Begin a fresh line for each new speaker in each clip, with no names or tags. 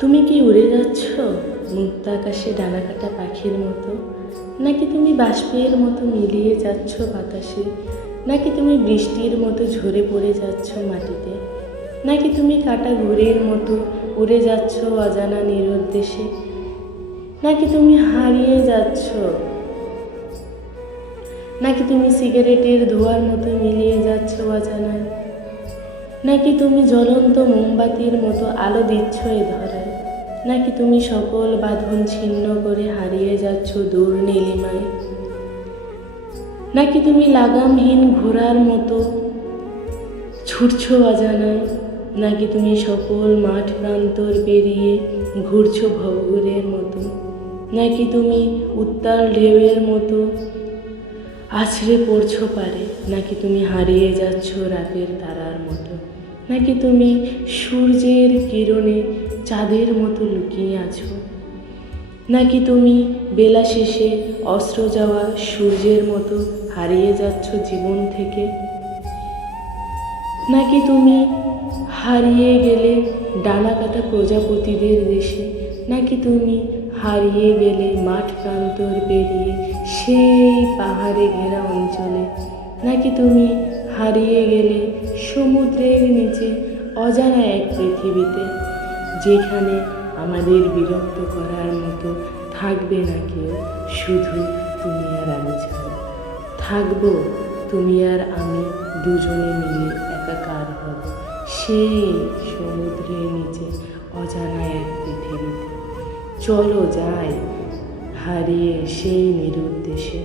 তুমি কি উড়ে যাচ্ছ? মুক্ত আকাশে ডানা কাটা পাখির মতো? নাকি তুমি বাষ্পের মতো মিলিয়ে যাচ্ছ বাতাসে? নাকি তুমি বৃষ্টির মতো ঝরে পড়ে যাচ্ছ মাটিতে? নাকি তুমি কাটা ঘুরের মতো উড়ে যাচ্ছ অজানা নিরুদ্দেশে? নাকি তুমি হারিয়ে যাচ্ছ? নাকি তুমি সিগারেটের ধোঁয়ার মতো মিলিয়ে যাচ্ছ অজানায়? নাকি তুমি জ্বলন্ত মোমবাতির মতো আলো দিচ্ছ এ ধরায়? নাকি তুমি সকল বাঁধন ছিন্ন করে হারিয়ে যাচ্ছ দূর নীলিমায়? নাকি তুমি লাগামহীন ঘোড়ার মতো ছুটছ অজানায়? নাকি তুমি সকল মাঠ প্রান্তর পেরিয়ে ঘুরছ ভবঘুরের মতো? নাকি তুমি উত্তাল ঢেউয়ের মতো আছড়ে পড়ছো পারে? নাকি তুমি হারিয়ে যাচ্ছ রাতের তারার মতো? নাকি তুমি সূর্যের কিরণে চাঁদের মতো লুকিয়ে আছো। নাকি তুমি বেলা শেষে অস্ত্র যাওয়া সূর্যের মতো হারিয়ে যাচ্ছ জীবন থেকে? নাকি তুমি হারিয়ে গেলে ডানা কাটা প্রজাপতিদের দেশে? নাকি তুমি হারিয়ে গেলে মাঠ প্রান্তর পেরিয়ে সেই পাহাড়ে ঘেরা অঞ্চলে? নাকি তুমি হারিয়ে গেলে সমুদ্রের নিচে অজানা এক পৃথিবীতে? যেখানে আমাদের বিরক্ত করার মতো থাকবে না কেউ, শুধু তুমি আর আমি ছাড়া। থাকব, তুমি আর আমি দুজনে মিলে একাকার হব। সেই সমুদ্রের নিচে অজানা এক পৃথিবীতে। চলো যাই হারিয়ে সেই নিরুদ্দেশে।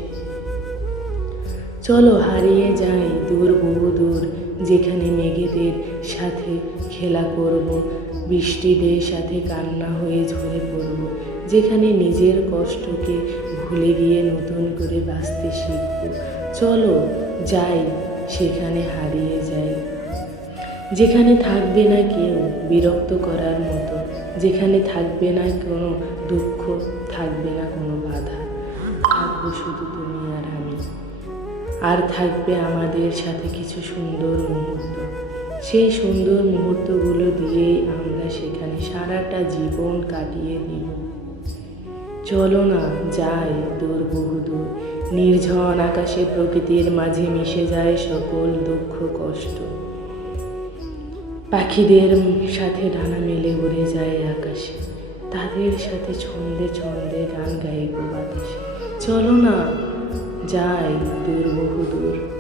চলো হারিয়ে যাই দূর বহু দূর যেখানে মেঘেদের সাথে খেলা করব, বৃষ্টিদের সাথে কান্না হয়ে ঝরে পড়ব, যেখানে নিজের কষ্টকে ভুলে গিয়ে নতুন করে বাঁচতে শিখব। চলো যাই, সেখানে হারিয়ে যাই। যেখানে থাকবে না কেউ বিরক্ত করার মতো, যেখানে থাকবে না কোনো দুঃখ, থাকবে না কোনো বাধা। থাকব শুধু তুমি আর আমি। আর থাকবে আমাদের সাথে কিছু সুন্দর মুহূর্ত। সেই সুন্দর মুহূর্তগুলো দিয়েই আমরা সেখানে সারাটা জীবন কাটিয়ে দিব চলো না, যাই দূর বহুদূর নির্ঝন আকাশে প্রকৃতির মাঝে মিশে যায় সকল দুঃখ, কষ্ট। পাখিদের সাথে ডানা মেলে উড়ে যায় আকাশে। তাদের সাথে ছন্দে ছন্দে গান গাইব বাতাসে। চলো না যাই দূর বহু দূর